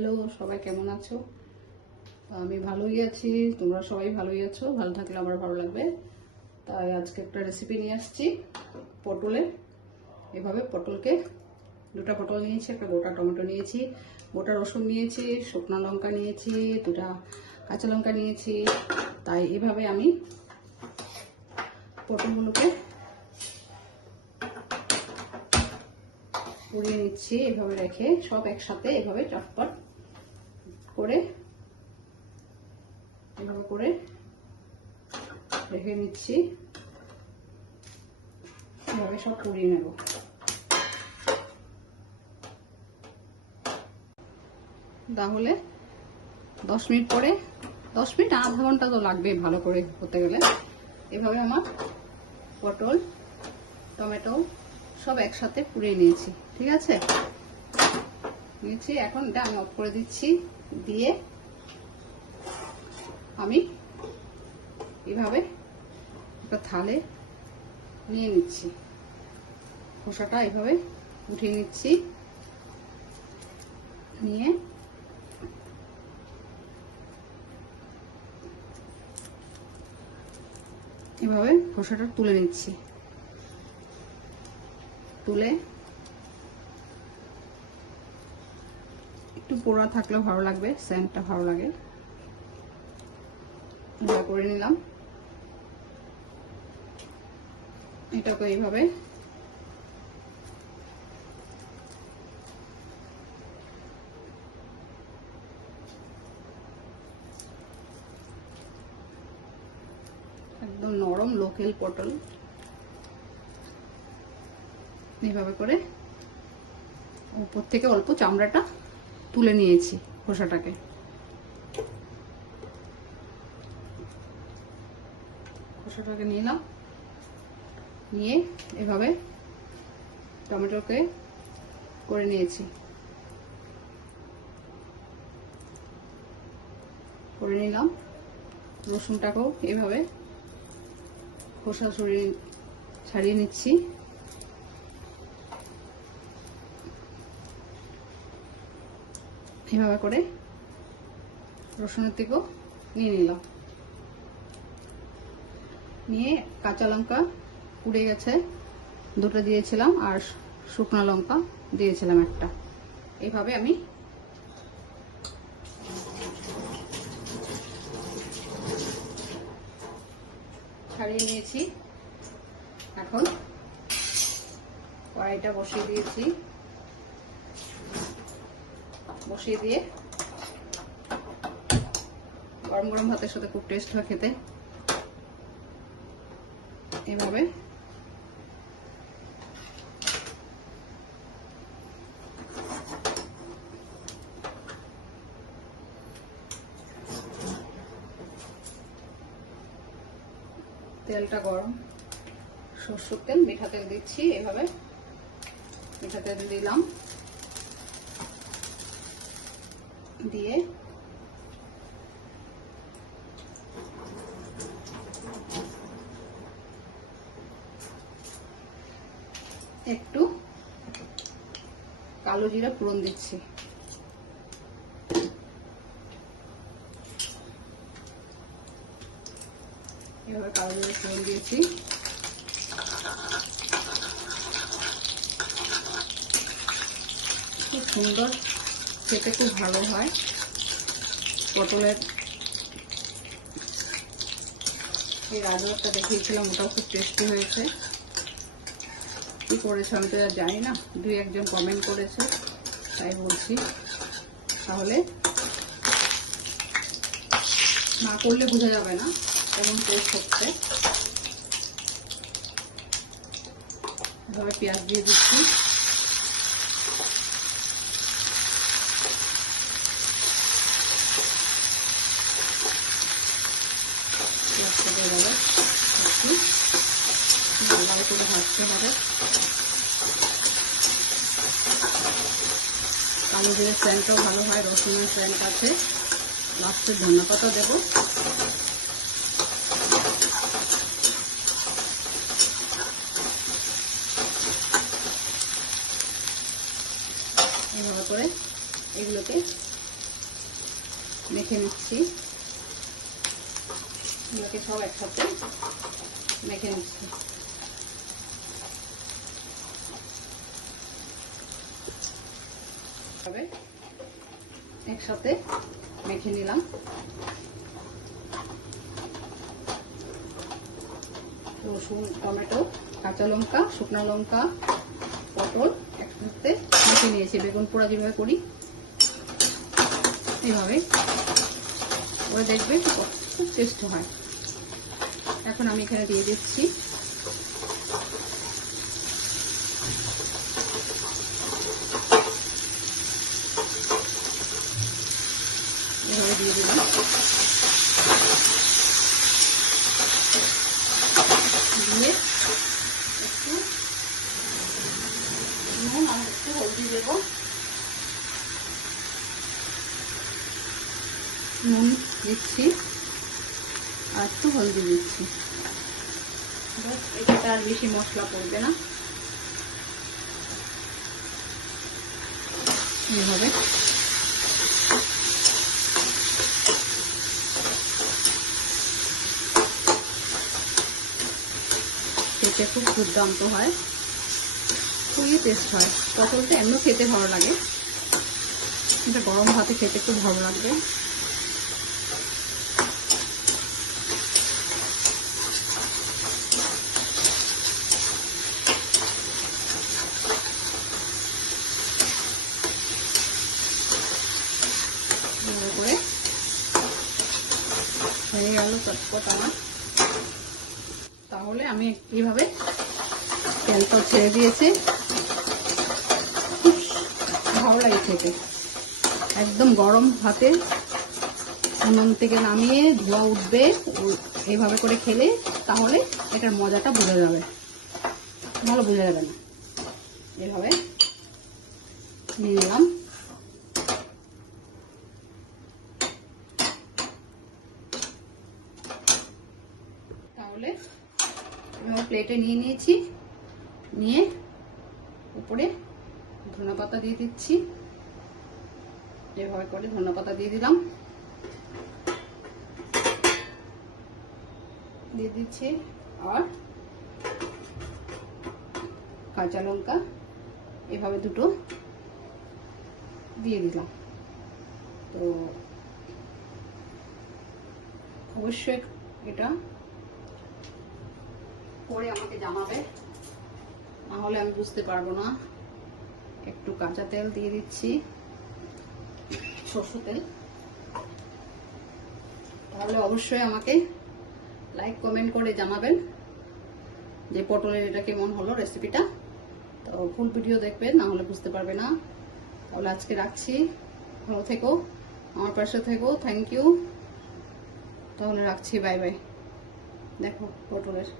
Hello, সবাই কেমন আছো? আমি ভালোই আছি, তোমরা সবাই ভালোই আছো। ভালো থাকলে আমার ভালো লাগবে। তাই আজকে একটা রেসিপি নিয়ে আসছি পটলের। এভাবে পটলকে দুটা পটল নিয়েছি, একটা গোটা টমেটো নিয়েছি, গোটা রসুন নিয়েছি, শুকনো লঙ্কা নিয়েছি, দুটা কাঁচা লঙ্কা নিয়েছি। তাই এভাবে আমি পটলগুলোকে পুড়িয়ে নিচ্ছি। এভাবে রেখে সব একসাথে এভাবে চটপট করে এভাবে করে রেখে নিচ্ছি। এভাবে সব পুড়িয়ে নেব। তাহলে 10 মিনিট পরে, 10 মিনিট আধা ঘন্টা তো লাগবে ভালো করে করতে গেলে। এভাবে আমার পটল টমেটো সব একসাথে পুড়িয়ে নিয়েছি। ঠিক আছে, নিয়েছি। এখন এটা আমি অফ করে দিচ্ছি। দিয়ে আমি এভাবে একটা থালে নিয়ে নিচ্ছি, খোসাটা এভাবে উঠিয়ে নিচ্ছি। নিয়ে এভাবে খোসাটা তুলে নিচ্ছি। তুলে একটু পোড়া থাকলেও ভালো লাগবে, সেন্টটা ভালো লাগে। এভাবে করে নিলাম। এটাকে এইভাবে একদম নরম লোকাল পটল, এইভাবে করে উপর থেকে অল্প চামড়াটা তুলে নিয়েছি, খোসাটাকে। খোসাটাকে নিলাম, নিয়ে এভাবে টমেটোকে করে নিয়েছি। করে নিলাম। রসুনটাকেও এভাবে খোসা ছাড়িয়ে নিচ্ছি। এভাবে করে রসুনের থেকেও নিয়ে নিলাম। নিয়ে কাঁচা লঙ্কা পুড়ে গেছে, দুটো দিয়েছিলাম, আর শুকনো লঙ্কা দিয়েছিলাম একটা। এইভাবে আমি ছাড়িয়ে নিয়েছি। এখন কড়াইটা বসিয়ে দিয়েছি। বসিয়ে দিয়ে গরম গরম ভাতের সাথে খুব টেস্ট হয় খেতে। এভাবে তেলটা গরম, সরষের তেল, মিঠা তেল দিচ্ছি। এভাবে মিঠা তেল দিলাম। দিয়ে একটু কালো জিরা ফোড়ন দিচ্ছি। এভাবে কালো জিরা ফোড়ন দিয়েছি। খুব সুন্দর খেতে, খুব ভালো হয়। পটলের এই রাজুটা দেখিয়েছিলাম, ওটাও খুব টেস্টি হয়েছে। কি করেছে আমি তো জানি না, 2-1 জন কমেন্ট করেছে, তাই বলছি। তাহলে না করলে বোঝা যাবে না কেমন টেস্ট হচ্ছে। এভাবে পেঁয়াজ দিয়ে দিচ্ছি। পেঁয়াজটাকে এভাবে একটু ভালো করে ভাজতে হবে। কালো জিরের স্যান্টটাও ভালো হয়, রসুনের স্যান্ট আছে। লাস্টে ধনে পাতা দেবো। এভাবে করে এগুলোকে মেখে নিচ্ছি, এগুলোকে সব একসাথে মেখে নিচ্ছি। একসাথে মেখে নিলাম। রসুন, টমেটো, কাঁচা লঙ্কা, শুকনো লঙ্কা, পটল একসাথে মেখে নিয়েছি। বেগুন পোড়া যেভাবে করি এইভাবে ওরা দেখবে খুব টেস্ট হয়। এখন আমি এখানে দিয়ে দিচ্ছি এভাবে দিয়ে দিলাম। দিয়ে একটু নুন আর একটু হলদি দেবো। নুন দিচ্ছি আর একটু হলদি দিচ্ছি। এটাতে আর বেশি মশলা পড়বে না। এইভাবে খেতে খুব দুর্দান্ত হয়, খুবই টেস্ট হয়। পটলটা এমন খেতে ভালো লাগে, এটা গরম ভাতে খেতে খুব ভালো লাগবে। করে হয়ে গেল চটপট আমার। তাহলে আমি এইভাবে তেলটা ছেড়ে দিয়েছে, খুব ভালো লাগে খেতে। একদম গরম ভাতে উনুন থেকে নামিয়ে ধোয়া উঠবে, এইভাবে করে খেলে তাহলে এটার মজাটা বোঝা যাবে, ভালো বোঝা যাবে না। এইভাবে নিয়ে নিলাম। তাহলে আমি প্লেটে নিয়ে নিয়েছি, নিয়ে উপরে ধনেপাতা দিয়ে দিচ্ছি। এভাবে করে ধনেপাতা দিয়ে দিলাম, দিয়ে দিচ্ছি আর কাঁচা লঙ্কা এভাবে দুটো দিয়ে দিলাম। তো অবশ্যই এটা পরে আমাকে জানাবে, না হলে আমি বুঝতে পারবো না। একটু কাঁচা তেল দিয়ে দিচ্ছি, সরষের তেল। তাহলে অবশ্যই আমাকে লাইক কমেন্ট করে জানাবেন যে পটলের এটা কেমন হলো রেসিপিটা। তো ফুল ভিডিও দেখবেন, না হলে বুঝতে পারবে না। তাহলে আজকে রাখছি, ভালো থেকো, আমার পাশে থেকো, থ্যাংক ইউ। তাহলে রাখছি, বাই বাই। দেখো পটলের